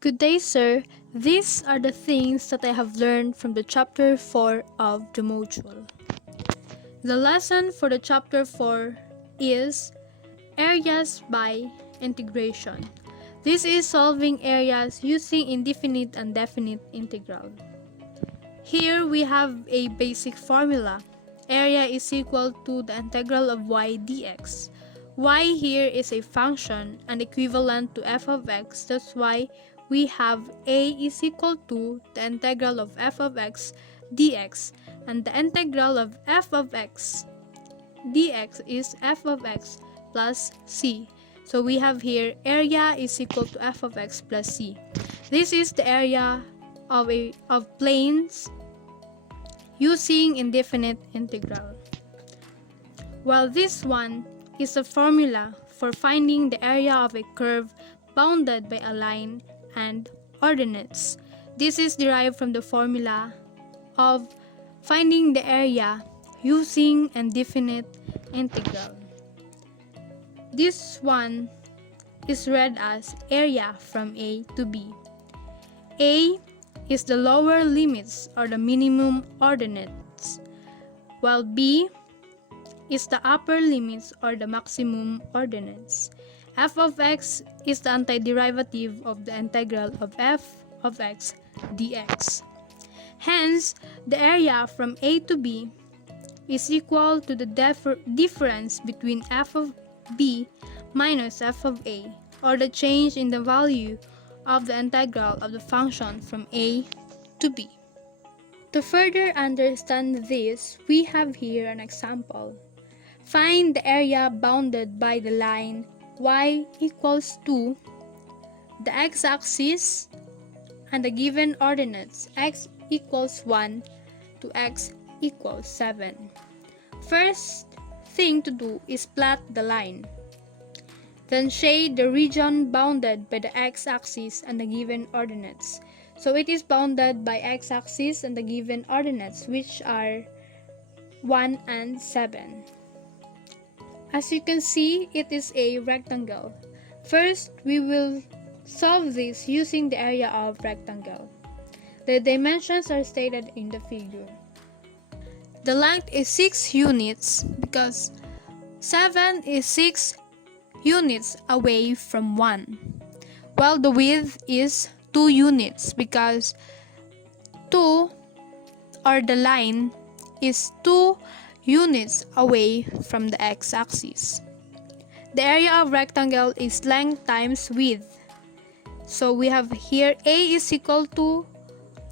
Good day, sir. These are the things that I have learned from the chapter 4 of the module. The lesson for the chapter 4 is areas by integration. This is solving areas using indefinite and definite integral. Here we have a basic formula. Area is equal to the integral of y dx. Y here is a function and equivalent to f of x. That's why we have a is equal to the integral of f of x dx, and the integral of f of x dx is f of x plus c. So we have here area is equal to f of x plus c. This is the area of planes using indefinite integral. While this one is a formula for finding the area of a curve bounded by a line and ordinates. This is derived from the formula of finding the area using indefinite integral. This one is read as area from A to B. A is the lower limits or the minimum ordinates, while B is the upper limits or the maximum ordinates. F of x is the antiderivative of the integral of f of x dx. Hence, the area from A to B is equal to the difference between f of B minus f of A, or the change in the value of the integral of the function from A to B. To further understand this, we have here an example. Find the area bounded by the line y equals to the x-axis and the given ordinates x equals 1 to x equals 7. First thing to do is plot the line. Then shade the region bounded by the x-axis and the given ordinates. So it is bounded by x-axis and the given ordinates, which are 1 and 7. As you can see, it is a rectangle. First, we will solve this using the area of rectangle. The dimensions are stated in the figure. The length is 6 units because 7 is 6 units away from 1, while the width is 2 units because 2 or the line is 2 units away from the x-axis. The area of rectangle is length times width. So we have here A is equal to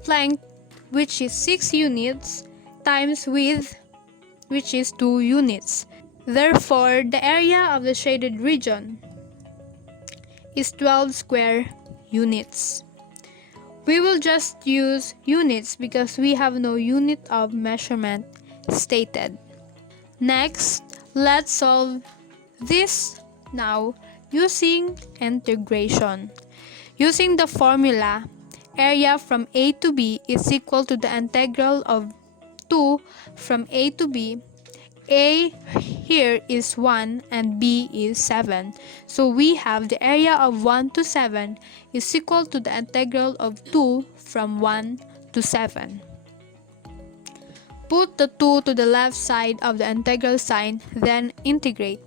length, which is 6 units, times width, which is 2 units. Therefore, the area of the shaded region is 12 square units. We will just use units because we have no unit of measurement stated. Next, let's solve this now using integration. Using the formula, area from A to B is equal to the integral of 2 from A to B. A here is 1 and B is 7. So we have the area of 1 to 7 is equal to the integral of 2 from 1 to 7. Put the 2 to the left side of the integral sign, then integrate.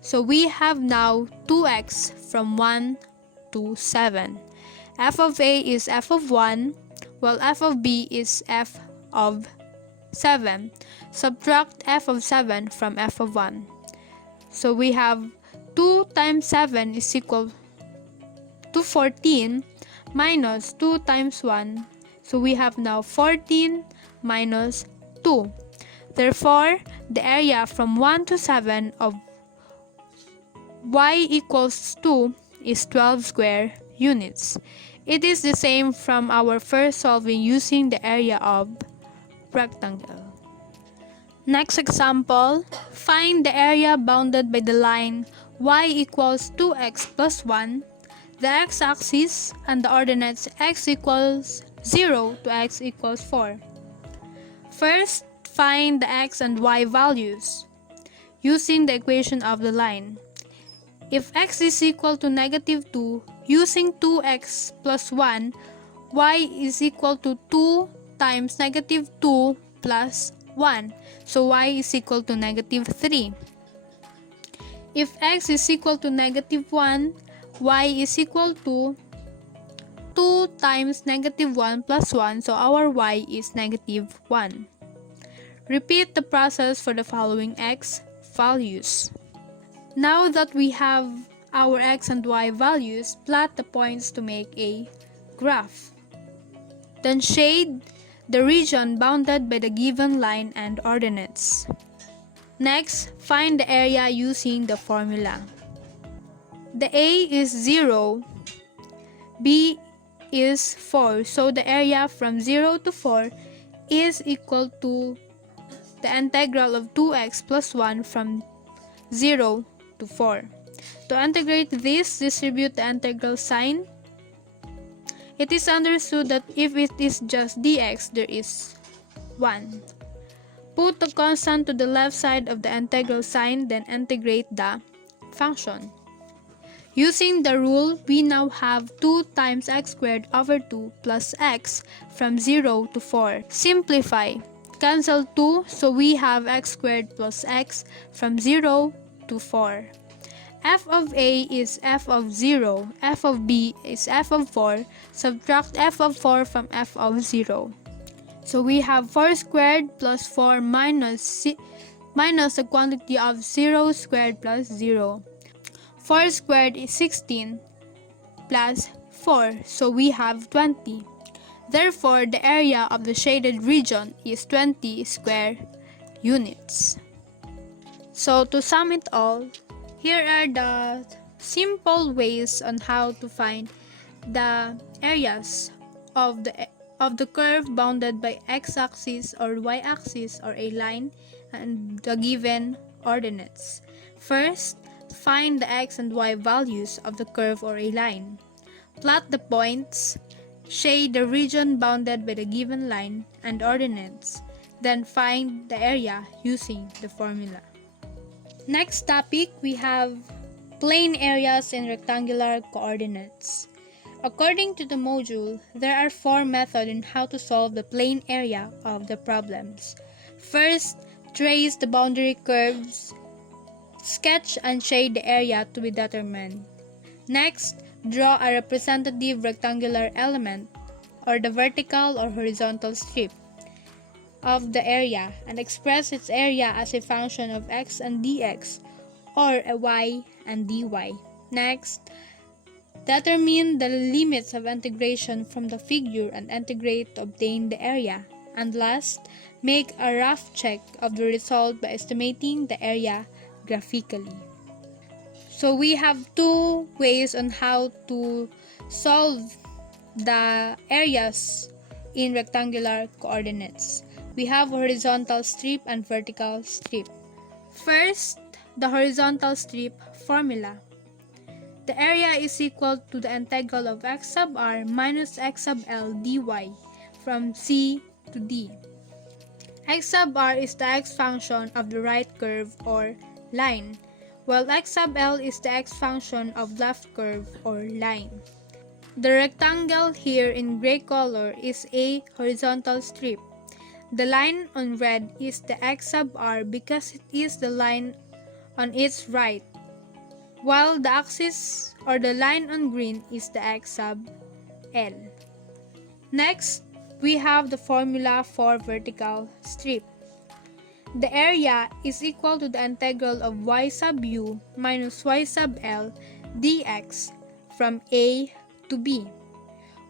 So we have now 2x from 1 to 7. F of A is f of 1, while f of B is f of 7. Subtract f of 7 from f of 1. So we have 2 times 7 is equal to 14 minus 2 times 1. So we have now 14 minus 2. Therefore, the area from 1 to 7 of y equals 2 is 12 square units. It is the same from our first solving using the area of rectangle. Next example, find the area bounded by the line y equals 2x plus 1, the x-axis, and the ordinates x equals 0 to x equals 4. First, find the x and y values using the equation of the line. If x is equal to negative 2, using 2x plus 1, y is equal to 2 times negative 2 plus 1. So y is equal to negative 3. If x is equal to negative 1, y is equal to 2 times negative 1 plus 1. So our y is negative 1. Repeat the process for the following x values. Now that we have our x and y values, plot the points to make a graph. Then shade the region bounded by the given line and ordinates. Next, find the area using the formula. The A is 0, B is 4, so the area from 0 to 4 is equal to the integral of 2x plus 1 from 0 to 4. To integrate this, distribute the integral sign. It is understood that if it is just dx, there is 1. Put the constant to the left side of the integral sign, then integrate the function. Using the rule, we now have 2 times x squared over 2 plus x from 0 to 4. Simplify. Cancel 2, so we have x squared plus x from 0 to 4. F of A is f of 0, f of B is f of 4, subtract f of 4 from f of 0. So we have 4 squared plus 4 minus the quantity of 0 squared plus 0. 4 squared is 16 plus 4, so we have 20. Therefore, the area of the shaded region is 20 square units. So to sum it all, here are the simple ways on how to find the areas of the curve bounded by x-axis or y-axis or a line and the given ordinates. First, find the x and y values of the curve or a line. Plot the points. Shade the region bounded by the given line and ordinates. Then find the area using the formula. Next topic, we have plane areas in rectangular coordinates. According to the module, there are 4 methods in how to solve the plane area of the problems. First, trace the boundary curves. Sketch and shade the area to be determined. Next, draw a representative rectangular element or the vertical or horizontal strip of the area and express its area as a function of x and dx or a y and dy. Next, determine the limits of integration from the figure and integrate to obtain the area. And last, make a rough check of the result by estimating the area graphically. So we have 2 ways on how to solve the areas in rectangular coordinates. We have horizontal strip and vertical strip. First, the horizontal strip formula. The area is equal to the integral of x sub r minus x sub l dy from C to D. X sub r is the x function of the right curve or line, while x sub l is the x function of left curve or line. The rectangle here in gray color is a horizontal strip. The line on red is the x sub r because it is the line on its right, while the axis or the line on green is the x sub l. Next, we have the formula for vertical strip. The area is equal to the integral of y sub u minus y sub l dx from A to B.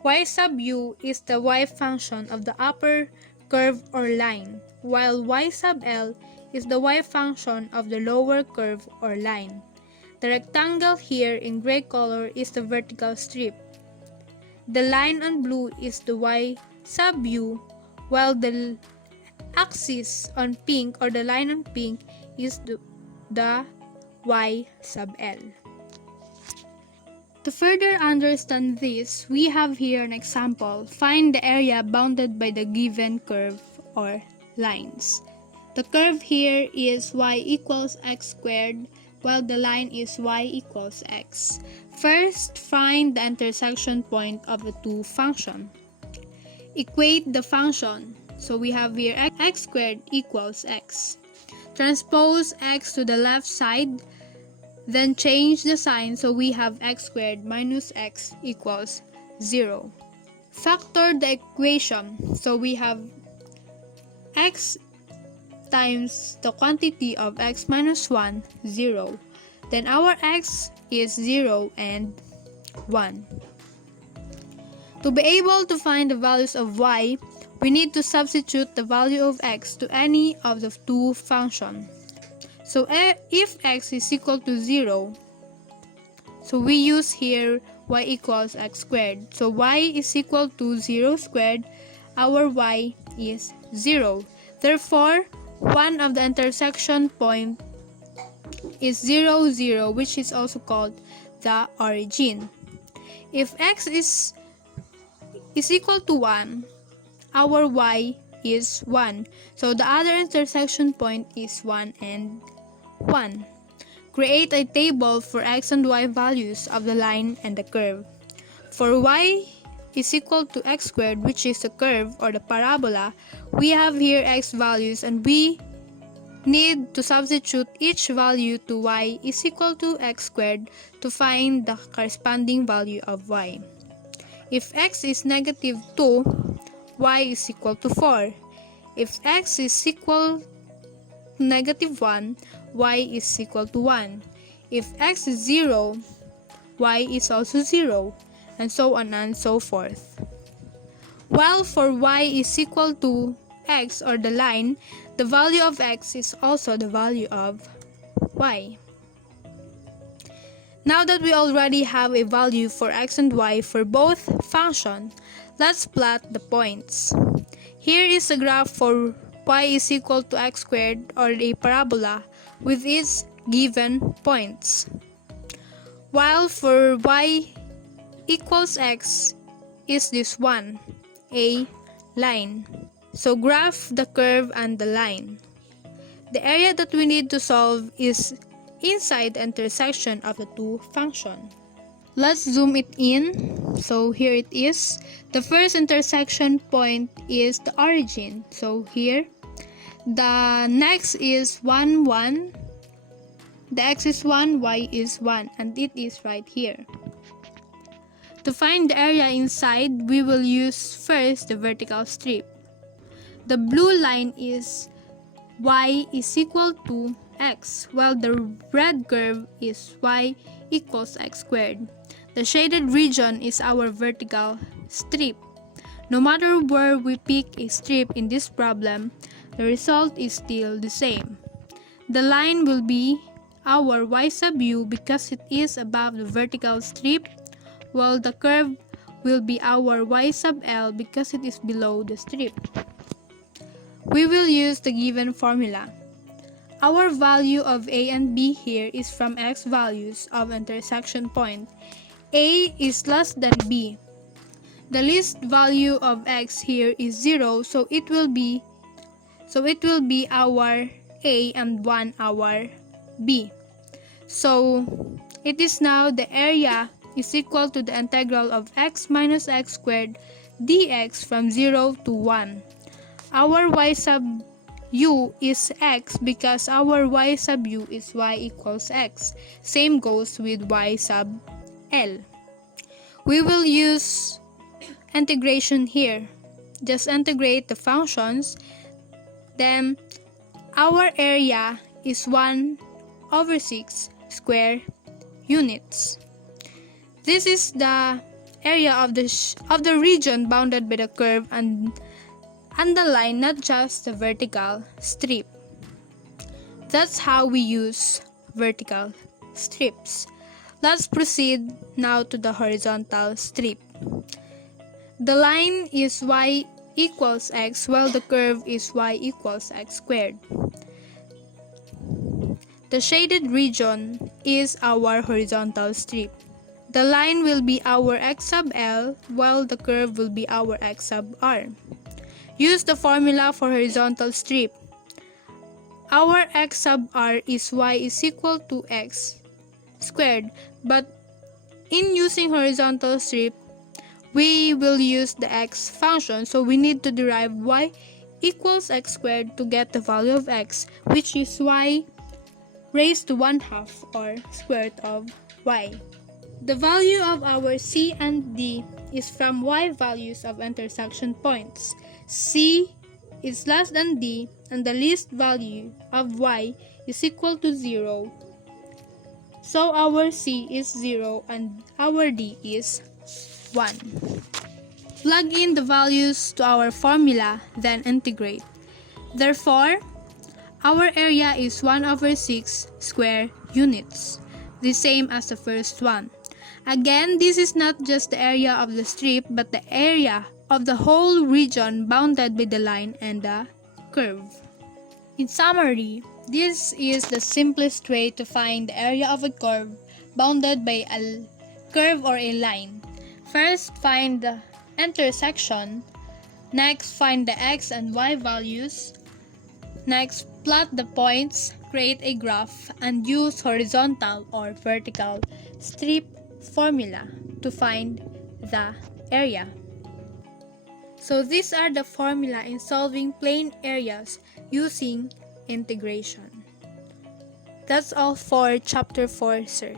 Y sub u is the y function of the upper curve or line, while y sub l is the y function of the lower curve or line. The rectangle here in gray color is the vertical strip. The line on blue is the y sub u, while the axis on pink or the line on pink is the y sub l. To further understand this, we have here an example. Find the area bounded by the given curve or lines. The curve here is y equals x squared while the line is y equals x. First, find the intersection point of the two functions. Equate the function. So we have here x squared equals x. Transpose x to the left side, then change the sign so we have x squared minus x equals 0. Factor the equation. So we have x times the quantity of x minus 1, 0. Then our x is 0 and 1. To be able to find the values of y, we need to substitute the value of x to any of the two functions. So if x is equal to 0, so we use here y equals x squared. So y is equal to 0 squared, our y is 0. Therefore, one of the intersection point is 0, 0, which is also called the origin. If x is equal to 1, our y is 1. So the other intersection point is 1 and 1. Create a table for x and y values of the line and the curve. For y is equal to x squared, which is the curve or the parabola, we have here x values and we need to substitute each value to y is equal to x squared to find the corresponding value of y. If x is negative 2, y is equal to 4. If x is equal to negative 1, y is equal to 1. If x is 0, y is also 0, and so on and so forth. While for y is equal to x or the line, the value of x is also the value of y. Now that we already have a value for x and y for both functions, let's plot the points. Here is a graph for y is equal to x squared or a parabola with its given points. While for y equals x is this one, a line. So graph the curve and the line. The area that we need to solve is inside the intersection of the two functions. Let's zoom it in. So here it is. The first intersection point is the origin. So here. The next is 1, 1. The x is 1, y is 1, and it is right here. To find the area inside, we will use first the vertical strip. The blue line is y is equal to x, while the red curve is y equals x squared. The shaded region is our vertical strip. No matter where we pick a strip in this problem, the result is still the same. The line will be our y sub u because it is above the vertical strip, while the curve will be our y sub l because it is below the strip. We will use the given formula. Our value of a and b here is from x values of intersection point. A is less than b. The least value of x here is 0, so it will be our a and 1 our b. So it is now the area is equal to the integral of x minus x squared dx from 0 to 1. Our y sub u is x because our y sub u is y equals x. Same goes with y sub l. We will use integration here. Just integrate the functions. Then our area is 1 over 6 square units. This is the area of the region bounded by the curve and the line, not just the vertical strip. That's how we use vertical strips. Let's proceed now to the horizontal strip. The line is y equals x while the curve is y equals x squared. The shaded region is our horizontal strip. The line will be our x sub l while the curve will be our x sub r. Use the formula for horizontal strip. our x sub r is y is equal to x squared, but in using horizontal strip, we will use the x function, so we need to derive y equals x squared to get the value of x, which is y raised to 1/2 or square root of y. The value of our c and d is from y values of intersection points. C is less than d and the least value of y is equal to 0. So our c is 0 and our d is 1. Plug in the values to our formula, then integrate. Therefore, our area is 1/6 square units, the same as the first one. Again, this is not just the area of the strip, but the area of the whole region bounded by the line and the curve. In summary, this is the simplest way to find the area of a curve bounded by a curve or a line. First, find the intersection. Next, find the x and y values. Next, plot the points, create a graph, and use horizontal or vertical strip formula to find the area. So these are the formula in solving plane areas using integration. That's all for chapter 4, sir.